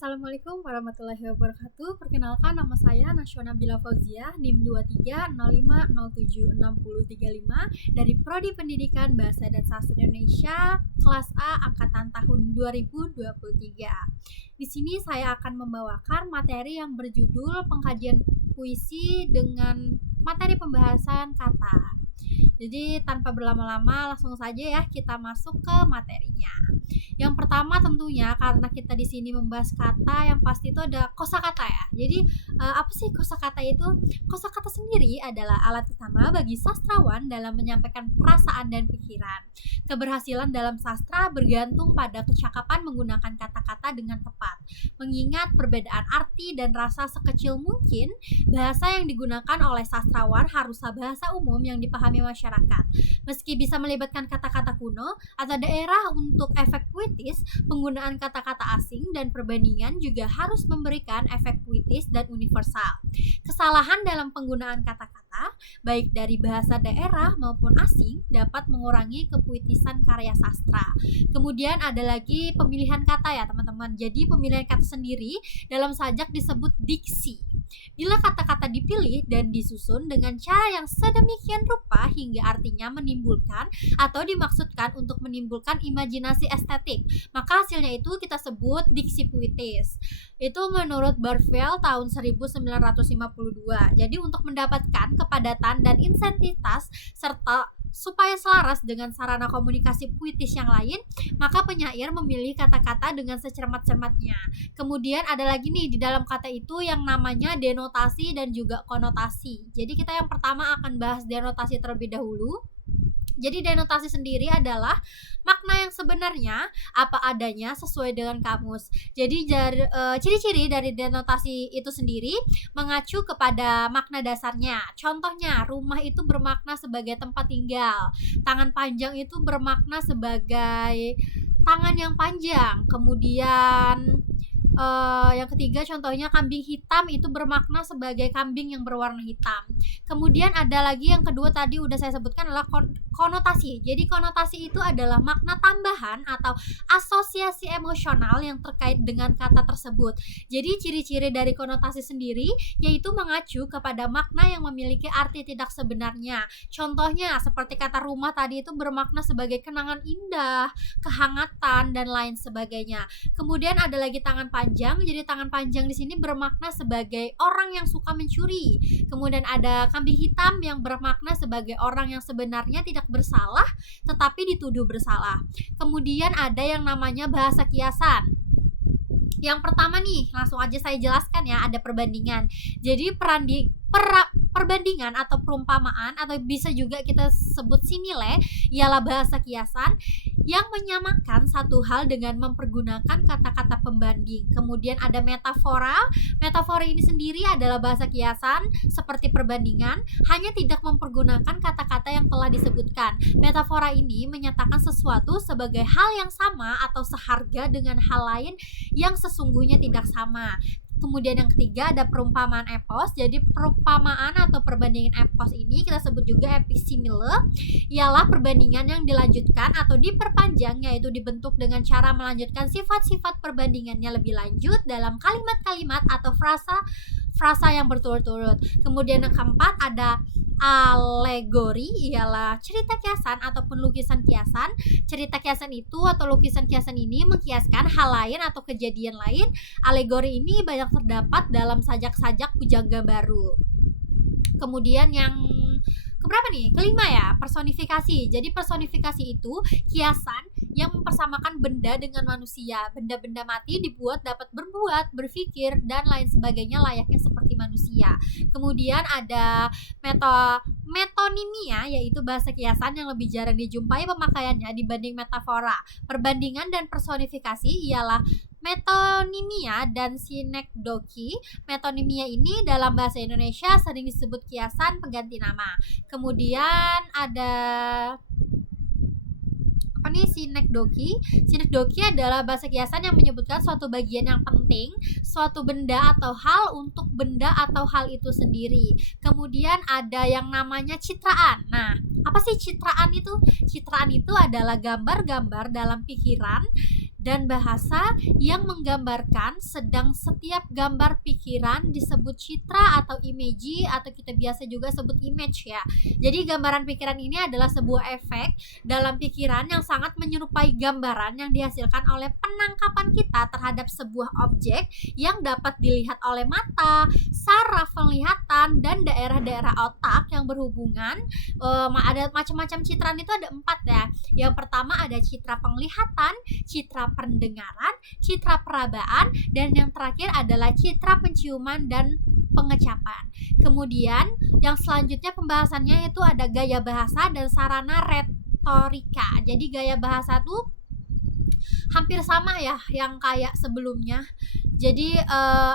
Assalamualaikum warahmatullahi wabarakatuh. Perkenalkan, nama saya Nasya Nabila Fauziah, NIM 2305076035 dari Prodi Pendidikan Bahasa dan Sastra Indonesia kelas A angkatan tahun 2023. Di sini saya akan membawakan materi yang berjudul pengkajian puisi dengan materi pembahasan kata. Jadi tanpa berlama-lama langsung saja ya kita masuk ke materinya. Yang pertama tentunya karena kita di sini membahas kata, yang pasti itu ada kosakata ya. Jadi apa sih kosakata itu? Kosakata sendiri adalah alat utama bagi sastrawan dalam menyampaikan perasaan dan pikiran. Keberhasilan dalam sastra bergantung pada kecakapan menggunakan kata-kata dengan tepat. Mengingat perbedaan arti dan rasa sekecil mungkin, bahasa yang digunakan oleh sastrawan haruslah bahasa umum yang dipahami masyarakat. Meski bisa melibatkan kata-kata kuno atau daerah untuk efek puitis, penggunaan kata-kata asing dan perbandingan juga harus memberikan efek puitis dan universal. Kesalahan dalam penggunaan kata-kata, baik dari bahasa daerah maupun asing, dapat mengurangi kepuitisan karya sastra. Kemudian ada lagi pemilihan kata ya teman-teman. Jadi pemilihan kata sendiri dalam sajak disebut diksi. Bila kata-kata dipilih dan disusun dengan cara yang sedemikian rupa hingga artinya menimbulkan atau dimaksudkan untuk menimbulkan imajinasi estetik, maka hasilnya itu kita sebut diksi puitis. Itu menurut Barvell tahun 1952. Jadi untuk mendapatkan kepadatan dan insentitas serta supaya selaras dengan sarana komunikasi puitis yang lain, maka penyair memilih kata-kata dengan secermat-cermatnya. Kemudian ada lagi nih di dalam kata itu yang namanya denotasi dan juga konotasi. Jadi kita yang pertama akan bahas denotasi terlebih dahulu. Jadi denotasi sendiri adalah makna yang sebenarnya apa adanya sesuai dengan kamus. Jadi ciri-ciri dari denotasi itu sendiri mengacu kepada makna dasarnya. Contohnya, rumah itu bermakna sebagai tempat tinggal. Tangan panjang itu bermakna sebagai tangan yang panjang. Kemudian yang ketiga contohnya kambing hitam itu bermakna sebagai kambing yang berwarna hitam. Kemudian ada lagi yang kedua tadi udah saya sebutkan adalah konotasi. Jadi konotasi itu adalah makna tambahan atau asosiasi emosional yang terkait dengan kata tersebut. Jadi ciri-ciri dari konotasi sendiri yaitu mengacu kepada makna yang memiliki arti tidak sebenarnya. Contohnya seperti kata rumah tadi itu bermakna sebagai kenangan indah, kehangatan dan lain sebagainya. Kemudian ada lagi tangan panjang. Jadi tangan panjang di sini bermakna sebagai orang yang suka mencuri. Kemudian ada kambing hitam yang bermakna sebagai orang yang sebenarnya tidak bersalah tetapi dituduh bersalah. Kemudian ada yang namanya bahasa kiasan. Yang pertama nih, langsung aja saya jelaskan ya, ada perbandingan. Jadi perbandingan atau perumpamaan atau bisa juga kita sebut simile ialah bahasa kiasan yang menyamakan satu hal dengan mempergunakan kata-kata pembanding. Kemudian ada metafora. Metafora ini sendiri adalah bahasa kiasan seperti perbandingan, hanya tidak mempergunakan kata-kata yang telah disebutkan. Metafora ini menyatakan sesuatu sebagai hal yang sama atau seharga dengan hal lain yang sesungguhnya tidak sama. Kemudian yang ketiga ada perumpamaan epos. Jadi perumpamaan atau perbandingan epos ini kita sebut juga episimile, ialah perbandingan yang dilanjutkan atau diperpanjang, yaitu dibentuk dengan cara melanjutkan sifat-sifat perbandingannya lebih lanjut dalam kalimat-kalimat atau frasa yang berturut-turut. Kemudian yang keempat ada alegori, ialah cerita kiasan ataupun lukisan kiasan. Cerita kiasan itu atau lukisan kiasan ini mengkiaskan hal lain atau kejadian lain. Alegori ini banyak terdapat dalam sajak-sajak pujangga baru. Kemudian yang keberapa nih? Kelima ya, personifikasi. Jadi personifikasi itu kiasan yang mempersamakan benda dengan manusia. Benda-benda mati dibuat dapat berbuat, berpikir, dan lain sebagainya layaknya seperti manusia. Kemudian ada metonimia, yaitu bahasa kiasan yang lebih jarang dijumpai pemakaiannya dibanding metafora. Perbandingan dan personifikasi ialah metonimia dan sinekdoki. Metonimia ini dalam bahasa Indonesia sering disebut kiasan pengganti nama. Kemudian ada apa nih sinekdoki? Sinekdoki adalah bahasa kiasan yang menyebutkan suatu bagian yang penting, suatu benda atau hal untuk benda atau hal itu sendiri. Kemudian ada yang namanya citraan. Nah, apa sih citraan itu? Citraan itu adalah gambar-gambar dalam pikiran dan bahasa yang menggambarkan, sedang setiap gambar pikiran disebut citra atau imaji, atau kita biasa juga sebut image ya. Jadi gambaran pikiran ini adalah sebuah efek dalam pikiran yang sangat menyerupai gambaran yang dihasilkan oleh penangkapan kita terhadap sebuah objek yang dapat dilihat oleh mata, saraf penglihatan, dan daerah-daerah otak yang berhubungan. Ada macam-macam citraan, itu ada 4 ya. Yang pertama ada citra penglihatan, citra pendengaran, citra perabaan, dan yang terakhir adalah citra penciuman dan pengecapan. Kemudian yang selanjutnya pembahasannya itu ada gaya bahasa dan sarana retorika. Jadi gaya bahasa tuh hampir sama ya yang kayak sebelumnya. Jadi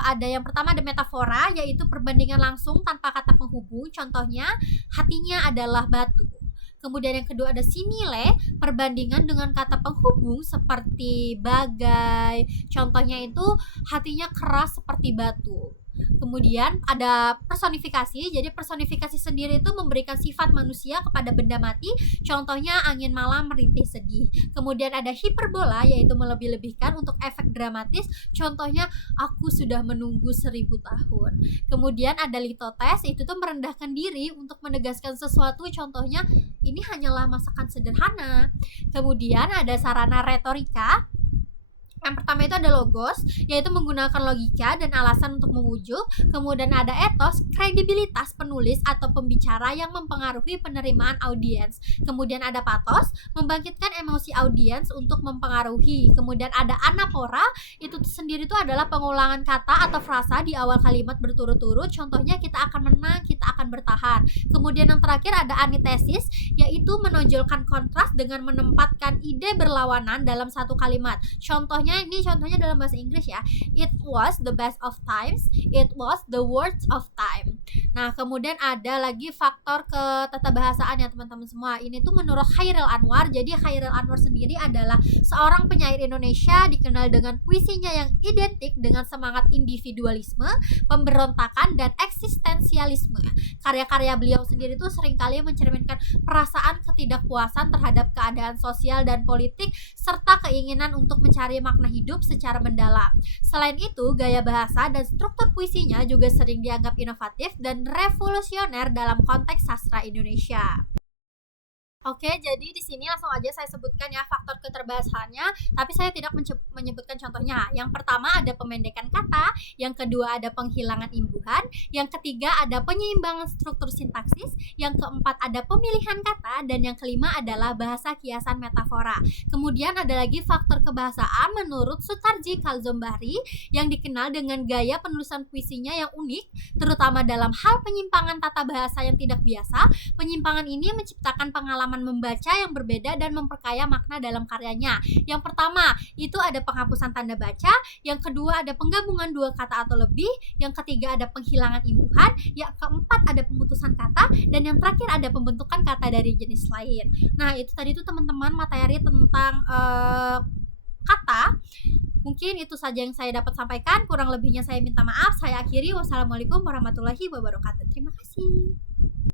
ada yang pertama ada metafora, yaitu perbandingan langsung tanpa kata penghubung. Contohnya, hatinya adalah batu. Kemudian yang kedua ada simile, perbandingan dengan kata penghubung seperti bagai. Contohnya itu hatinya keras seperti batu. Kemudian ada personifikasi. Jadi personifikasi sendiri itu memberikan sifat manusia kepada benda mati. Contohnya angin malam merintih sedih. Kemudian ada hiperbola, yaitu melebih-lebihkan untuk efek dramatis. Contohnya aku sudah menunggu 1000 tahun. Kemudian ada litotes, itu tuh merendahkan diri untuk menegaskan sesuatu. Contohnya ini hanyalah masakan sederhana. Kemudian ada sarana retorika. Yang pertama itu ada logos, yaitu menggunakan logika dan alasan untuk memujuk. Kemudian ada ethos, kredibilitas penulis atau pembicara yang mempengaruhi penerimaan audiens. Kemudian ada pathos, membangkitkan emosi audiens untuk mempengaruhi. Kemudian ada anapora, itu sendiri itu adalah pengulangan kata atau frasa di awal kalimat berturut-turut. Contohnya kita akan menang, kita akan bertahan. Kemudian yang terakhir ada anitesis, yaitu menonjolkan kontras dengan menempatkan ide berlawanan dalam satu kalimat. Contohnya dalam bahasa Inggris ya. It was the best of times, it was the worst of time. Nah, kemudian ada lagi faktor ketatabahasaan ya teman-teman semua. Ini tuh menurut Chairil Anwar. Jadi Chairil Anwar sendiri adalah seorang penyair Indonesia, dikenal dengan puisinya yang identik dengan semangat individualisme, pemberontakan, dan eksistensialisme. Karya-karya beliau sendiri tuh seringkali mencerminkan perasaan ketidakpuasan terhadap keadaan sosial dan politik, serta keinginan untuk mencari makna hidup secara mendalam. Selain itu, gaya bahasa dan struktur puisinya juga sering dianggap inovatif dan revolusioner dalam konteks sastra Indonesia. Oke, jadi di sini langsung aja saya sebutkan ya faktor keterbahasaannya, tapi saya tidak menyebutkan contohnya. Yang pertama ada pemendekan kata, yang kedua ada penghilangan imbuhan, yang ketiga ada penyeimbangan struktur sintaksis, yang keempat ada pemilihan kata, dan yang kelima adalah bahasa kiasan metafora. Kemudian ada lagi faktor kebahasaan menurut Sutarji Kalzombari, yang dikenal dengan gaya penulisan puisinya yang unik, terutama dalam hal penyimpangan tata bahasa yang tidak biasa. Penyimpangan ini menciptakan pengalaman membaca yang berbeda dan memperkaya makna dalam karyanya. Yang pertama itu ada penghapusan tanda baca, yang kedua ada penggabungan dua kata atau lebih, yang ketiga ada penghilangan imbuhan, yang keempat ada pemutusan kata, dan yang terakhir ada pembentukan kata dari jenis lain. Nah, itu tadi tuh teman-teman materi tentang kata. Mungkin itu saja yang saya dapat sampaikan, kurang lebihnya saya minta maaf. Saya akhiri, wassalamualaikum warahmatullahi wabarakatuh. Terima kasih.